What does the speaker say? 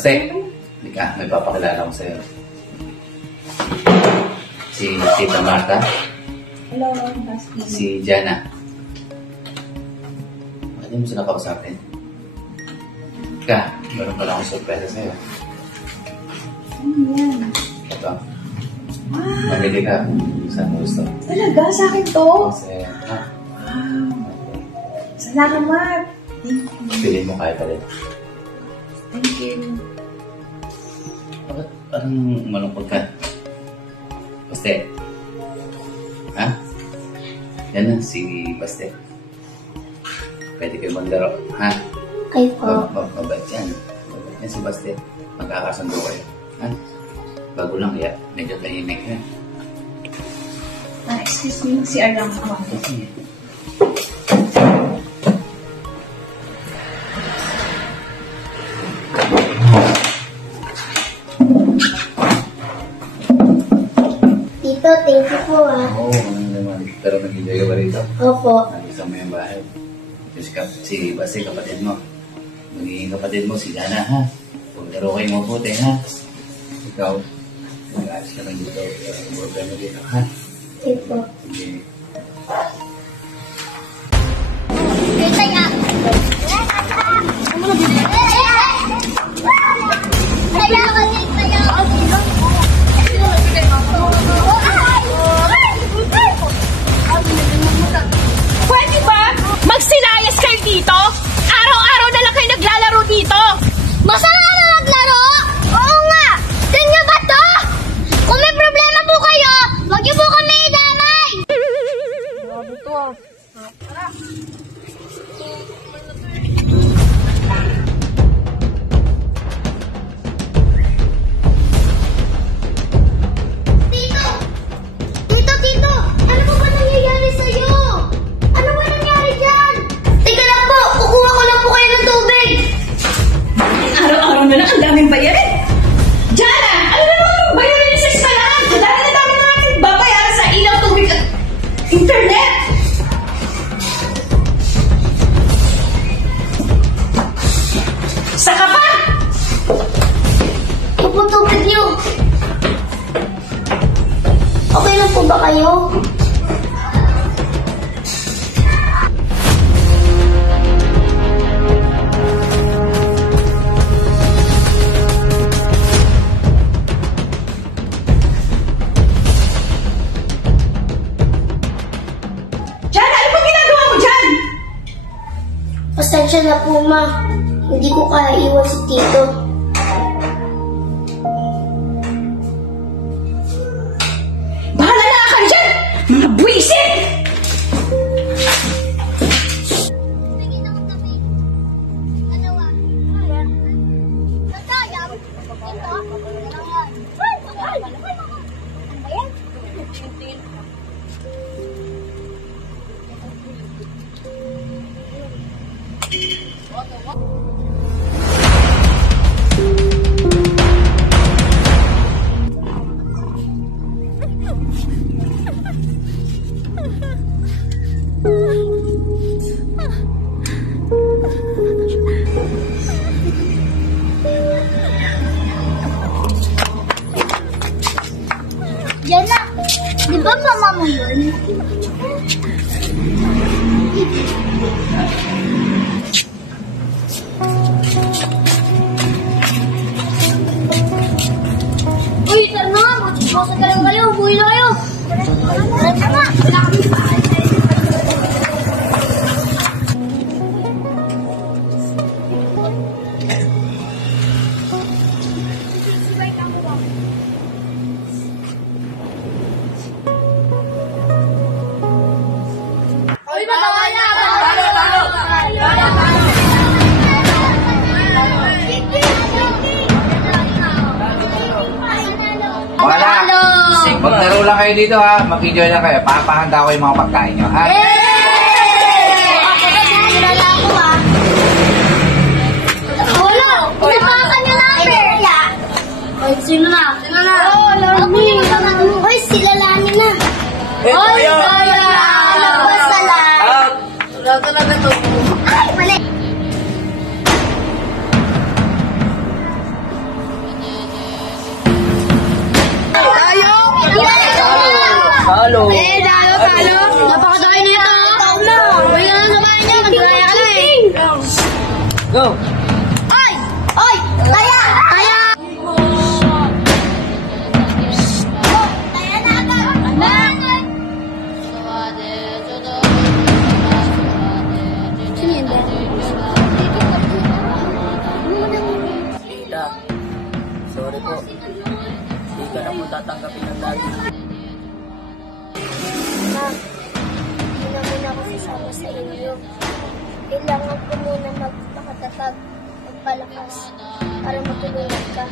Baste, hindi ka, may papakilala ko sa'yo. Si Tita Marta. Hello, Basti. Si Jana. Bakit mo sila kausapin? Ka, meron pala akong sorpresa sa'yo. Ano yan? Ito. Mamili ka. Saan mo gusto? Talaga? Sa akin to? Kasi, ha? Wow. Salamat. Piliin mo kaya pala. Thank you. Bakit parang malungkot ka? Baste. Ha? Yan na, si Baste. Pwede kayo maglaro, ha? Kayo po. Mabait yan. Mabait yan si Baste. Magkakasundo kayo. Ha? Bago lang, ya. Medyo tahimik na. Excuse me, si Aram ako. Okay. Tito, thank you po Oo, ano naman. Pero nag-enjoy ka ba rito? Opo. Nag-isa mo yung bahay. Si Baste, kapatid mo. Magiging kapatid mo, si Jana, ha? Paglaro kayo mabuti, ha? Ikaw, mag-aalis ka lang dito. Problema dito, ha? Thank po. Sige. Pwede ba? Magsilayas kayo dito? Araw-araw na lang kayo naglalaro dito. Masarap na naglaro? Oo nga! Ganyan ba to? Kung may problema po kayo, wag niyo po kami idamay! Grabe to ah. Tito! Tito! Ano po ba nangyayari sa'yo? Ano ba nangyari dyan? Teka lang po! Kukuha ko lang po kayo ng tubig! Araw-araw na lang ang daming bayarin. Jana! Ano na naman yung bayarin sa eskwelahan? Dahil na dami naman babayaran sa ilaw, tubig at internet. Saka pa! Ito po tubig niyo! Okay lang po ba kayo? Jana, ano ba ginagawa mo dyan? Pasensya na po, ma. Hindi ko kaya iwan si Tito. Bahala na kayo dyan! Mga buwisit! Yan na. Di ba mama mo yun? Uy, tara na nga. Magkakasa ka lang kayo. Ubuhin na kayo. Tara na nga. Wala kami pa. Uy, bawal na! Wala! Maglaro lang kayo dito, ha? Mag-enjoy lang kayo. Papahanda ko yung mga pagkain nyo, ha? Sino na? Hoy, sila Lani na. Hoy, kaya! Nagpasalan. Wala talaga to. Ay, mali. talo. Talo. Napakatayo nito. Uy, ka lang sa bahay niya. Magdulaya ka na eh. Go! Oy! Oy! Taya! Taya! Taya na agad! Sino yan ba? Tita, sorry po. Hindi ka na po tatanggapin ng lagi. Ma'am, hindi na muna ako sasama sa inyo. Kailangan ko muna magpakatatag, magpalakas, para matulungan ka.